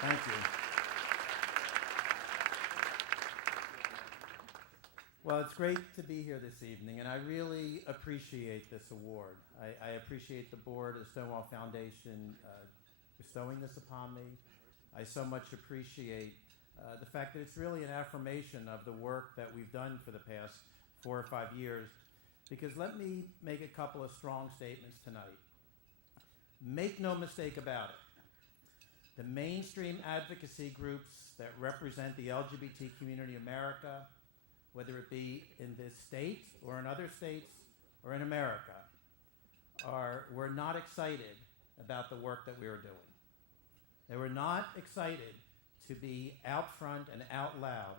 Thank you. Well, it's great to be here this evening, and I really appreciate this award. I appreciate the board of Stonewall Foundation bestowing this upon me. I so much appreciate the fact that it's really an affirmation of the work that we've done for the past 4 or 5 years, because let me make a couple of strong statements tonight. Make no mistake about it. The mainstream advocacy groups that represent the LGBT community in America, whether it be in this state or in other states or in America, were not excited about the work that we were doing. They were not excited to be out front and out loud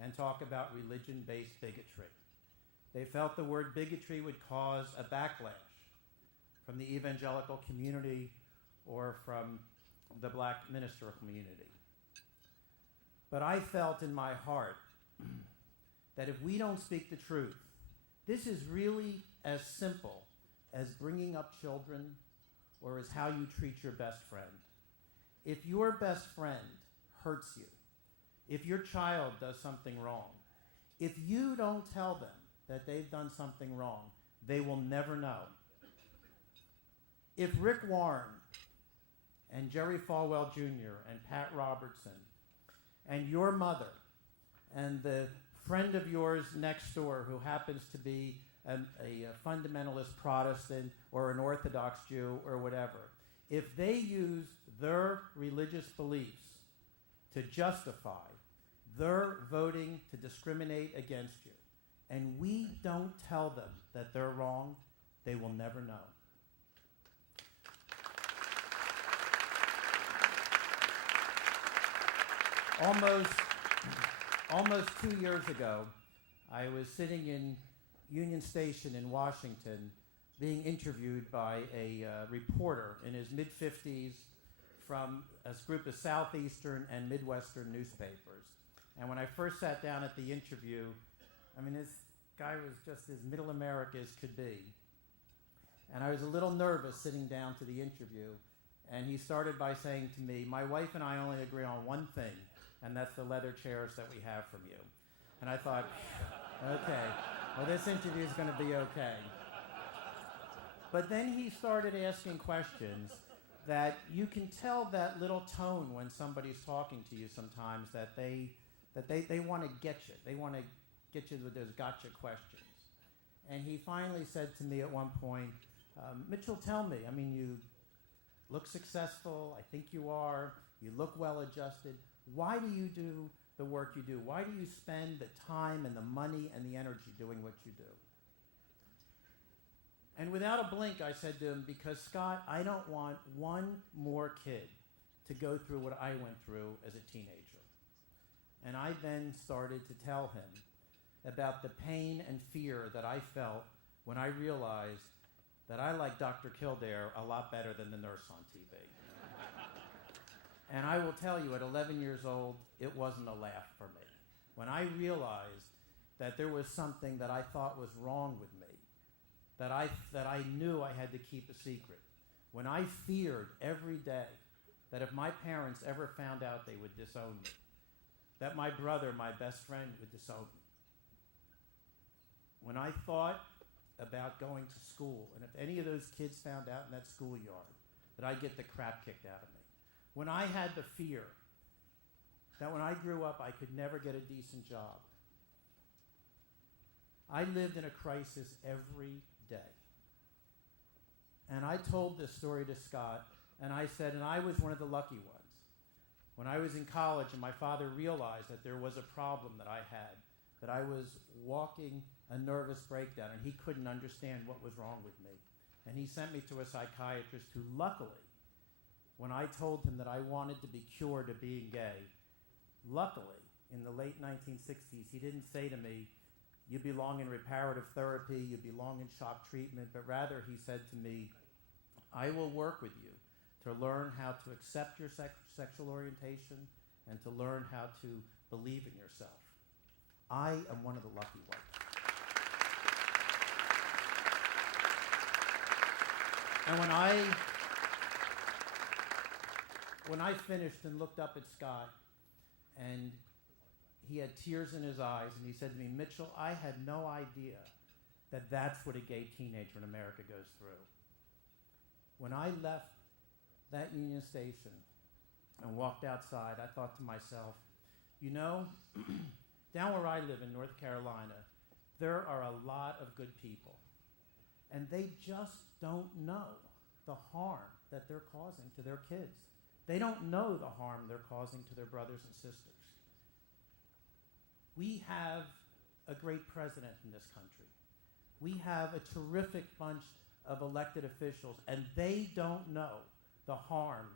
and talk about religion-based bigotry. They felt the word bigotry would cause a backlash from the evangelical community or from the black ministerial community. But I felt in my heart that if we don't speak the truth, this is really as simple as bringing up children or as how you treat your best friend. If your best friend hurts you, if your child does something wrong, if you don't tell them that they've done something wrong, they will never know. If Rick Warren and Jerry Falwell Jr. and Pat Robertson and your mother and the friend of yours next door who happens to be a fundamentalist Protestant or an Orthodox Jew or whatever, if they use their religious beliefs to justify their voting to discriminate against you, and we don't tell them that they're wrong, they will never know. Almost 2 years ago, I was sitting in Union Station in Washington being interviewed by a reporter in his mid-50s from a group of Southeastern and Midwestern newspapers. And when I first sat down at the interview, I mean, this guy was just as middle America as could be. And I was a little nervous sitting down to the interview. And he started by saying to me, "My wife and I only agree on one thing, and that's the leather chairs that we have from you." And I thought, okay, well, this interview is going to be okay. But then he started asking questions that you can tell that little tone when somebody's talking to you sometimes that they want to get you. They want to get you with those gotcha questions. And he finally said to me at one point, "Mitchell, tell me, I mean, you look successful, I think you are, you look well-adjusted. Why do you do the work you do? Why do you spend the time and the money and the energy doing what you do?" And without a blink, I said to him, "Because, Scott, I don't want one more kid to go through what I went through as a teenager." And I then started to tell him about the pain and fear that I felt when I realized that I like Dr. Kildare a lot better than the nurse on TV. And I will tell you, at 11 years old, it wasn't a laugh for me. When I realized that there was something that I thought was wrong with me, that I knew I had to keep a secret, when I feared every day that if my parents ever found out, they would disown me, that my brother, my best friend, would disown me. When I thought about going to school, and if any of those kids found out in that schoolyard, that I'd get the crap kicked out of me. When I had the fear that when I grew up, I could never get a decent job. I lived in a crisis every day. And I told this story to Scott, and I said, and I was one of the lucky ones. When I was in college and my father realized that there was a problem that I had, that I was walking a nervous breakdown, and he couldn't understand what was wrong with me. And he sent me to a psychiatrist who, luckily, when I told him that I wanted to be cured of being gay, luckily, in the late 1960s, he didn't say to me, "You belong in reparative therapy, you belong in shock treatment," but rather he said to me, "I will work with you to learn how to accept your sexual orientation and to learn how to believe in yourself." I am one of the lucky ones. And when I finished and looked up at Scott, and he had tears in his eyes, and he said to me, Mitchell, I had no idea that that's what a gay teenager in America goes through. When I left that Union Station and walked outside, I thought to myself, you know, down where I live in North Carolina, there are a lot of good people, and they just don't know the harm that they're causing to their kids. They don't know the harm they're causing to their brothers and sisters. We have a great president in this country. We have a terrific bunch of elected officials, and they don't know the harm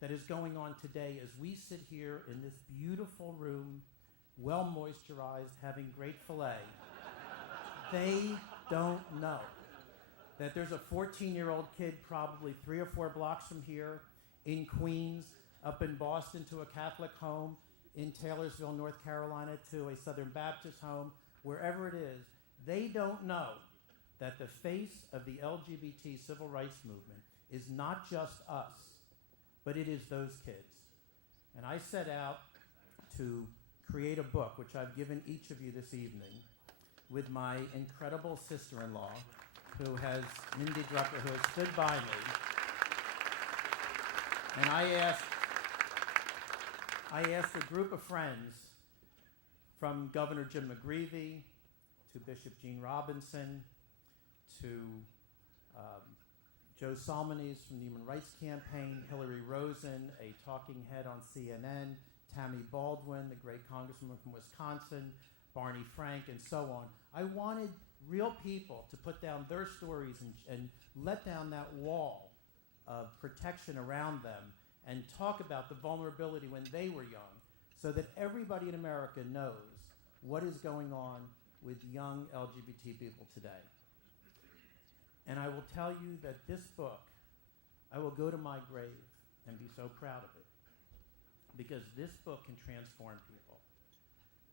that is going on today as we sit here in this beautiful room, well moisturized, having great filet. They don't know that there's a 14-year-old kid probably 3 or 4 blocks from here in Queens, up in Boston to a Catholic home, in Taylorsville, North Carolina to a Southern Baptist home, wherever it is. They don't know that the face of the LGBT civil rights movement is not just us, but it is those kids. And I set out to create a book, which I've given each of you this evening, with my incredible sister-in-law, who has, Mindy Drucker, who has stood by me. And I asked a group of friends, from Governor Jim McGreevey to Bishop Gene Robinson to Joe Salmonese from the Human Rights Campaign, Hillary Rosen, a talking head on CNN, Tammy Baldwin, the great congresswoman from Wisconsin, Barney Frank, and so on. I wanted real people to put down their stories and let down that wall of protection around them and talk about the vulnerability when they were young, so that everybody in America knows what is going on with young LGBT people today. And I will tell you that this book, I will go to my grave and be so proud of it, because this book can transform people.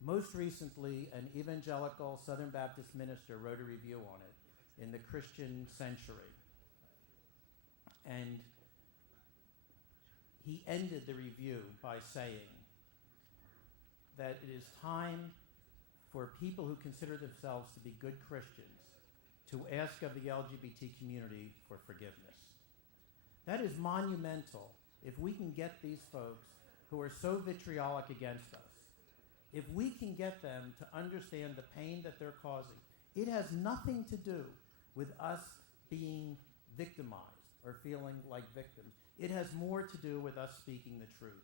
Most recently, an evangelical Southern Baptist minister wrote a review on it in the Christian Century. And he ended the review by saying that it is time for people who consider themselves to be good Christians to ask of the LGBT community for forgiveness. That is monumental if we can get these folks who are so vitriolic against us, if we can get them to understand the pain that they're causing. It has nothing to do with us being victimized or feeling like victims. It has more to do with us speaking the truth.